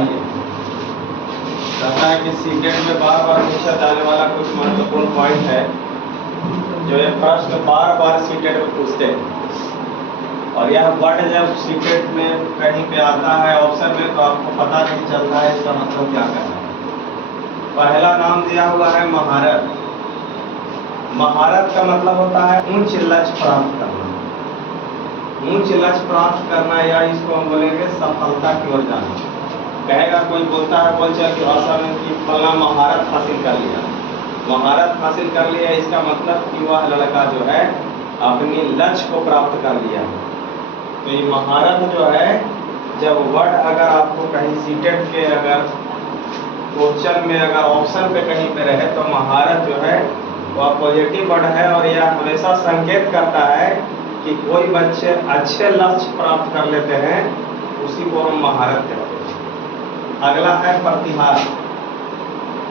आइए, कहता है कि सीटेट में बार बार पूछा जाने वाला कुछ महत्वपूर्ण पॉइंट है जो ये प्रश्न बार बार सीटेट में पूछते हैं। और यह वर्ड जब सीटेट में कहीं पे आता है ऑप्शन में तो आपको पता नहीं चलता है इसका मतलब क्या करना है। पहला नाम दिया हुआ है महारत। महारत का मतलब होता है उच्च लक्ष्य प्राप्त करना, उच्च लक्ष्य प्राप्त करना, या इसको हम बोलेंगे सफलता की ओर जाना। कहेगा कोई बोलता है बोल चल कि भाषा में कि फलना महारत हासिल कर लिया, महारत हासिल कर लिया, इसका मतलब कि वह लड़का जो है अपनी लक्ष्य को प्राप्त कर लिया। तो ये महारत जो है, जब वर्ड अगर आपको कहीं सीटेट के अगर क्वेश्चन में अगर ऑप्शन पे कहीं पे रहे तो महारत जो है वह पॉजिटिव वर्ड है और यह हमेशा संकेत करता है कि कोई बच्चे अच्छे लक्ष्य प्राप्त कर लेते हैं, उसी को हम महारत कहते हैं। अगला है प्रतिहार।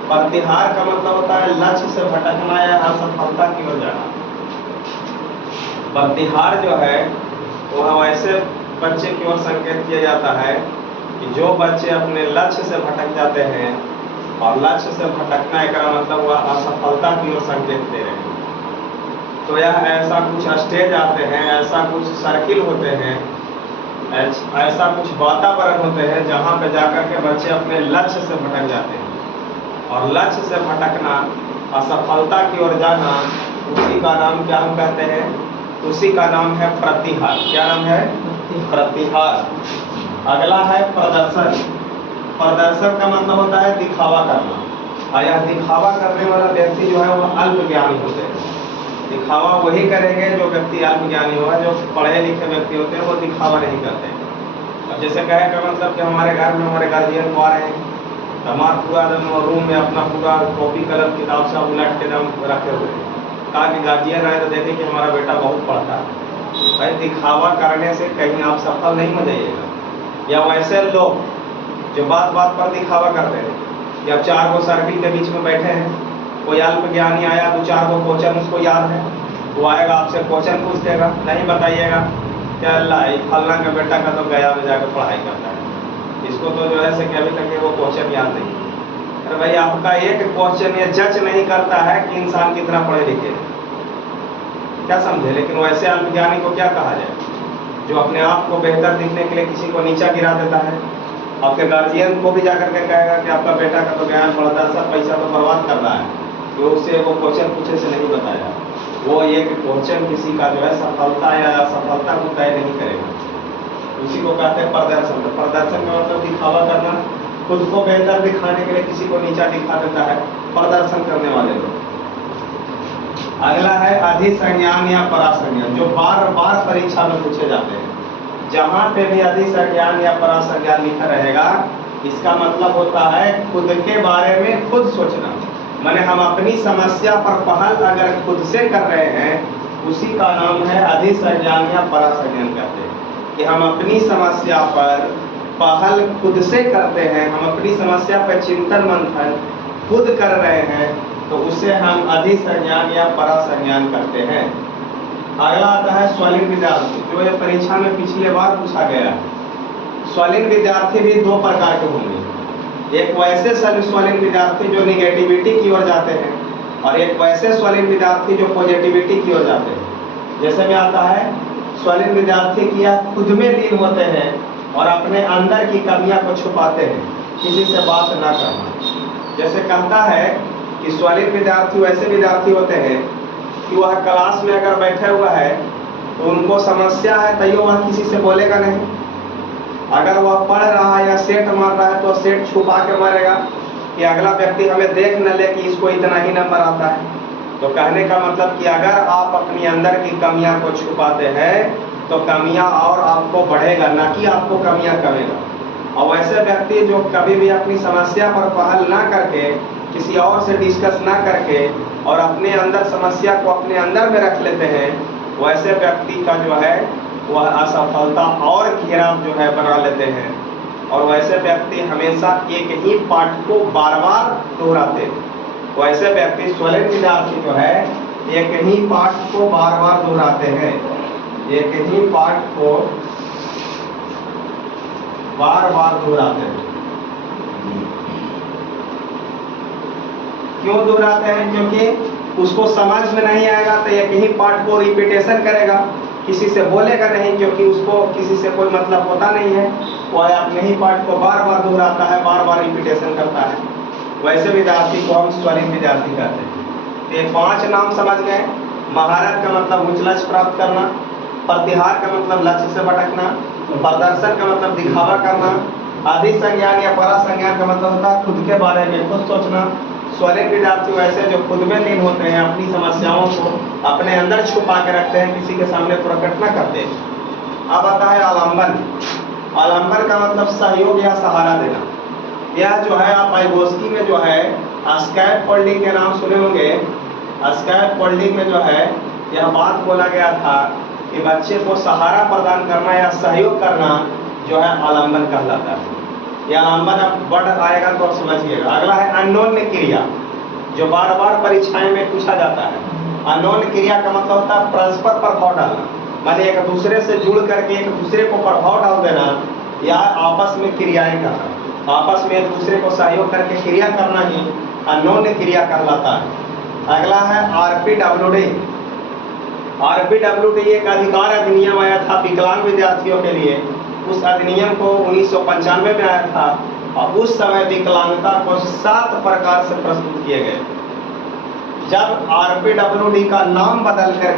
प्रतिहार का मतलब होता है लक्ष्य से भटकना या असफलता की ओर जाना। प्रतिहार जो है वह ऐसे बच्चे की ओर संकेत किया जाता है कि जो बच्चे अपने लक्ष्य से भटक जाते हैं, और लक्ष्य से भटकना का मतलब वह असफलता की ओर संकेत दे रहे हैं। तो यह ऐसा कुछ स्टेज आते हैं, ऐसा कुछ सर्किल होते हैं, ऐसा कुछ वातावरण होते हैं जहाँ पे जाकर के बच्चे अपने लक्ष्य से भटक जाते हैं। और लक्ष्य से भटकना, असफलता की ओर जाना, उसी का नाम क्या हम कहते हैं, उसी का नाम है प्रतिहार। क्या नाम है? प्रतिहार। अगला है प्रदर्शन। प्रदर्शन का मतलब होता है दिखावा करना, और यह दिखावा करने वाला व्यक्ति जो है वह अल्प ज्ञानी होते हैं। दिखावा वही करेंगे जो व्यक्ति अल्प ज्ञानी होगा। जो पढ़े लिखे व्यक्ति होते हैं वो दिखावा नहीं करते हैं। अब जैसे कहे का मतलब कि हमारे घर में हमारे गार्जियन को आ रहे हैं, हमारा पूरा रूम में अपना पूरा कॉपी कलम किताब सब उलट के दम रखे हुए हैं, कहा कि गार्जियन आए तो देखे कि हमारा बेटा बहुत पढ़ता है। भाई दिखावा करने से कहीं आप सफल नहीं हो जाइएगा। या वैसे लोग जो बात बात पर दिखावा करते हैं कि अब 4 गो सर्किल के बीच में बैठे हैं, कोई अल्प ज्ञानी आया तो 4 गो क्वेश्चन उसको याद है, वो आएगा आपसे क्वेश्चन पूछ देगा, नहीं बताइएगा क्या अल्लाह फलना का बेटा का तो गया में जाकर पढ़ाई करता है, इसको तो जो है से अभी तक वो क्वेश्चन याद नहीं। अरे भाई आपका एक क्वेश्चन ये जज नहीं करता है कि इंसान कितना पढ़े लिखे, क्या समझे। लेकिन वैसे अल्प ज्ञानी को क्या कहा जाए, जो अपने आप को बेहतर दिखने के लिए किसी को नीचा गिरा देता है। आपके गार्जियन को भी जाकर के कहेगा कि आपका बेटा का तो ज्ञान पढ़ता है, सब पैसा तो बर्बाद कर रहा है, तो उससे वो क्वेश्चन पूछे से नहीं बताया। वो एक क्वेश्चन किसी का जो है सफलता या असफलता को तय नहीं करेगा, उसी को कहते हैं प्रदर्शन। तो प्रदर्शन का मतलब दिखावा करना, खुद को बेहतर दिखाने के लिए किसी को नीचा दिखा देता है, प्रदर्शन करने वाले लोग। अगला है अधिसंज्ञान या परासंज्ञान, जो बार बार परीक्षा में पूछे जाते हैं। जहाँ पे भी अधिसंज्ञान या परासंज्ञान लिखा रहेगा, इसका मतलब होता है खुद के बारे में खुद सोचना। माने हम अपनी समस्या पर पहल अगर खुद से कर रहे हैं, उसी का नाम है अधिसंज्ञान या परासंज्ञान कहते हैं। कि हम अपनी समस्या पर पहल खुद से करते हैं, हम अपनी समस्या पर चिंतन मंथन खुद कर रहे हैं, तो उसे हम अधिसंज्ञान या परासंज्ञान करते हैं। अगला आता है स्वलीन विद्यार्थी, जो ये परीक्षा में पिछले बार पूछा गया है। स्वलीन विद्यार्थी भी 2 प्रकार के होंगे। एक वैसे स्वलीन विद्यार्थी जो निगेटिविटी की ओर जाते हैं, और एक वैसे स्वलीन विद्यार्थी जो पॉजिटिविटी की ओर जाते हैं। जैसे में आता है स्वलीन विद्यार्थी की यह खुद में लीन होते हैं और अपने अंदर की कमियां को छुपाते हैं, किसी से बात ना करना। जैसे कहता है कि स्वलीन विद्यार्थी वैसे विद्यार्थी होते हैं कि वह क्लास में अगर बैठे हुआ है तो उनको समस्या है तैयो वह किसी से बोलेगा नहीं। अगर वह पढ़ रहा है या सेट मार रहा है तो सेट छुपा के मारेगा कि अगला व्यक्ति हमें देख न ले कि इसको इतना ही नंबर आता है। तो कहने का मतलब कि अगर आप अपनी अंदर की कमियां को छुपाते हैं तो कमियां और आपको बढ़ेगा, ना कि आपको कमियां कमेगा। और वैसे व्यक्ति जो कभी भी अपनी समस्या पर पहल ना करके, किसी और से डिस्कस ना करके और अपने अंदर समस्या को अपने अंदर में रख लेते हैं, वैसे व्यक्ति का जो है वह असफलता और घेराव जो है बना लेते हैं। और वैसे व्यक्ति हमेशा एक ही पाठ को बार बार दोहराते हैं। वैसे व्यक्ति स्वलीन विद्यार्थी जो है एक ही पाठ को बार बार दोहराते हैं, एक ही पाठ को बार बार दोहराते हैं। क्यों दोहराते हैं? क्योंकि उसको समझ में नहीं आएगा तो एक ही पार्ट को रिपीटेशन करेगा, किसी से बोलेगा नहीं, क्योंकि उसको किसी से कोई मतलब होता नहीं है। वह अपने ही पार्ट को बार बार दोहराता है, बार बार रिपीटेशन करता है। वैसे विद्यार्थी को हम स्वरित विद्यार्थी कहते हैं। ये 5 नाम समझ गए। महारत का मतलब उच्च लक्ष्य प्राप्त करना, प्रतिहार का मतलब लक्ष्य से भटकना, प्रदर्शन का मतलब दिखावा करना, आदि संज्ञान या परा संज्ञान का मतलब होता है खुद के बारे में खुद सोचना। स्वरित विद्यार्थी वैसे जो खुद में लीन होते हैं, अपनी समस्याओं को अपने अंदर छुपा के रखते हैं, किसी के सामने प्रकट न करते। अब आता है आलम्बन। आलम्बन का मतलब सहयोग या सहारा देना। यह जो है आप वाइगोस्की में जो है स्कैफोल्डिंग के नाम सुने होंगे। स्कैफोल्डिंग में जो है यह बात बोला गया था कि बच्चे को सहारा प्रदान करना या सहयोग करना जो है आलम्बन कहलाता है। यह आलम्बन अब बढ़ आएगा तो आप समझिएगा। अगला है अननोन क्रिया, जो बार बार परीक्षाएं में पूछा जाता है। अननोन क्रिया का मतलब होता है परस्पर प्रभाव डालना, माने एक दूसरे से जुड़ करके एक दूसरे को प्रभाव डाल देना या आपस में क्रियाएं करना, आपस में एक दूसरे को सहयोग करके क्रिया करना ही अननोन क्रिया कहलाता है। अगला है आरपीडब्ल्यूडी। आरपीडब्ल्यूडी एक अधिकार अधिनियम आया था विकलांग विद्यार्थियों के लिए। उस अधिनियम को 1995 में आया था और उस समय विकलांगता को 7 प्रकार से प्रस्तुत किए गए। जब आरपीडब्ल्यूडी का नाम बदल कर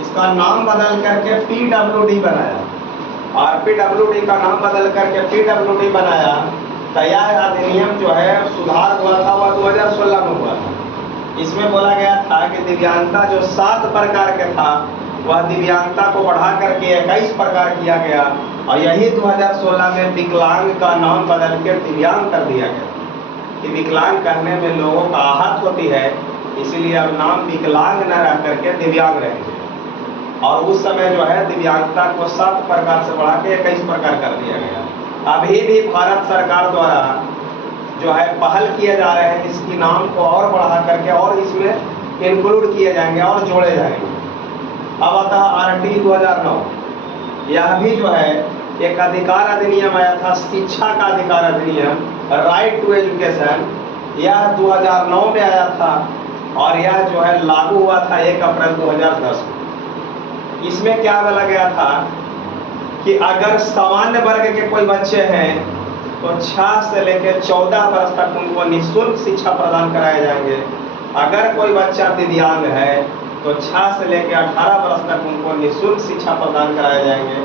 इसका नाम बदल करके पीडब्ल्यूडी बनाया, आरपीडब्ल्यूडी का नाम बदल करके पीडब्ल्यूडी बनाया, तो यह अधिनियम जो है सुधार हुआ था वह 2016 में हुआ था। इसमें बोला गया था कि दिव्यांगता जो 7 प्रकार के था वह दिव्यांगता को बढ़ा करके 21 प्रकार किया गया और यही 2016 में विकलांग का नाम बदल कर दिव्यांग कर दिया गया। कि विकलांग करने में लोगों का आहत होती है, इसीलिए अब नाम विकलांग न रह करके दिव्यांग रहेंगे। और उस समय जो है दिव्यांगता को 7 प्रकार से बढ़ा के 21 प्रकार कर दिया गया। अभी भी भारत सरकार द्वारा जो है पहल किए जा रहे हैं, इसकी नाम को और बढ़ा करके और इसमें इंक्लूड किए जाएंगे और जोड़े जाएंगे। अब आता है आरटी 2009। यह भी जो है एक अधिकार अधिनियम आया था, शिक्षा का अधिकार अधिनियम, राइट टू एजुकेशन। यह 2009 में आया था और यह जो है लागू हुआ था 1 अप्रैल 2010 को। इसमें क्या बोला गया था कि अगर सामान्य वर्ग के कोई बच्चे हैं तो 6 से लेकर 14 वर्ष तक उनको निःशुल्क शिक्षा प्रदान कराए जाएंगे। अगर कोई बच्चा दिव्यांग है तो 6 से लेकर 18 वर्ष तक उनको निःशुल्क शिक्षा प्रदान कराए जाएंगे।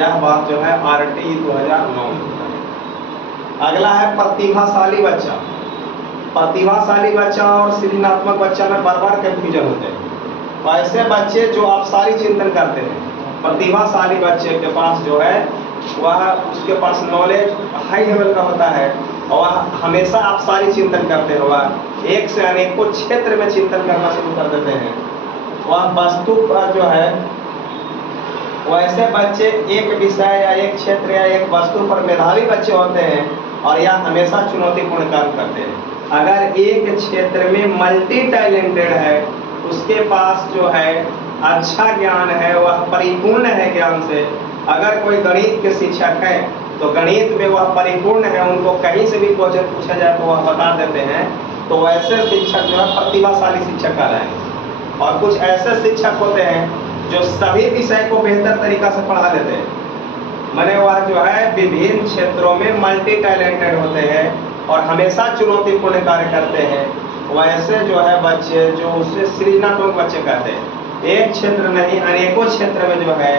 यह बात जो है आरटी 2009 में है। अगला है प्रतिभाशाली बच्चा। प्रतिभाशाली बच्चा और सृजनात्मक बच्चा में बार बार कंफ्यूजन होते हैं। ऐसे बच्चे जो अपसारी चिंतन करते हैं, प्रतिभाशाली बच्चे के पास जो है वह उसके पास नॉलेज हाई लेवल का होता है और वह हमेशा अपसारी चिंतन करते हैं। वह एक से अनेकों क्षेत्र में चिंतन करना शुरू कर देते हैं। वह वस्तु पर जो है वैसे बच्चे एक विषय या एक क्षेत्र या एक वस्तु पर मेधावी बच्चे होते हैं और यह हमेशा चुनौतीपूर्ण काम करते हैं। अगर एक क्षेत्र में मल्टी टैलेंटेड है, उसके पास जो है अच्छा ज्ञान है, वह परिपूर्ण है ज्ञान से। अगर कोई गणित के शिक्षक है तो गणित में वह परिपूर्ण है, उनको कहीं से भी क्वेश्चन पूछा जाए तो वह बता देते हैं, तो वैसे शिक्षक जो है प्रतिभाशाली शिक्षक कहलाएंगे। और कुछ ऐसे शिक्षक होते हैं जो सभी विषय को बेहतर तरीका से पढ़ा लेते हैं, माने वह जो है विभिन्न क्षेत्रों में मल्टी टैलेंटेड होते हैं और हमेशा चुनौतीपूर्ण कार्य करते हैं। वैसे जो है बच्चे जो उससे सृजनात्मक बच्चे कहते हैं। एक क्षेत्र नहीं अनेकों क्षेत्र में जो है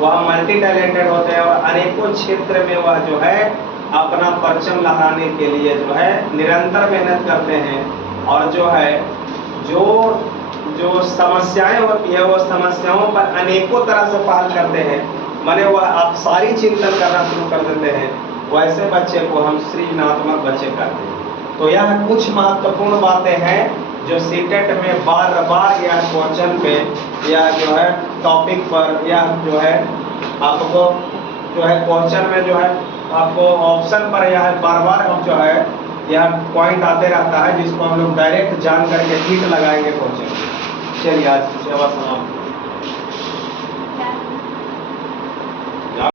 वह मल्टी टैलेंटेड होते हैं और अनेकों क्षेत्र में वह जो है अपना परचम लहराने के लिए जो है निरंतर मेहनत करते हैं। और जो है जो समस्याएं होती है वो समस्याओं पर अनेकों तरह से पहल करते हैं, माने वह अपसारी चिंतन करना शुरू कर देते हैं। वैसे बच्चे को हम सृजनात्मक बच्चे कहते हैं। तो यह कुछ महत्वपूर्ण बातें हैं जो सीटेट में बार बार या क्वेश्चन पे या जो है टॉपिक पर या जो है आपको जो है क्वेश्चन में जो है आपको ऑप्शन पर यह बार बार हम जो है यह पॉइंट आते रहता है, जिसको हम लोग डायरेक्ट जान करके ठीक लगाएंगे क्वेश्चन। चलिए आज की सेवा समाप्त।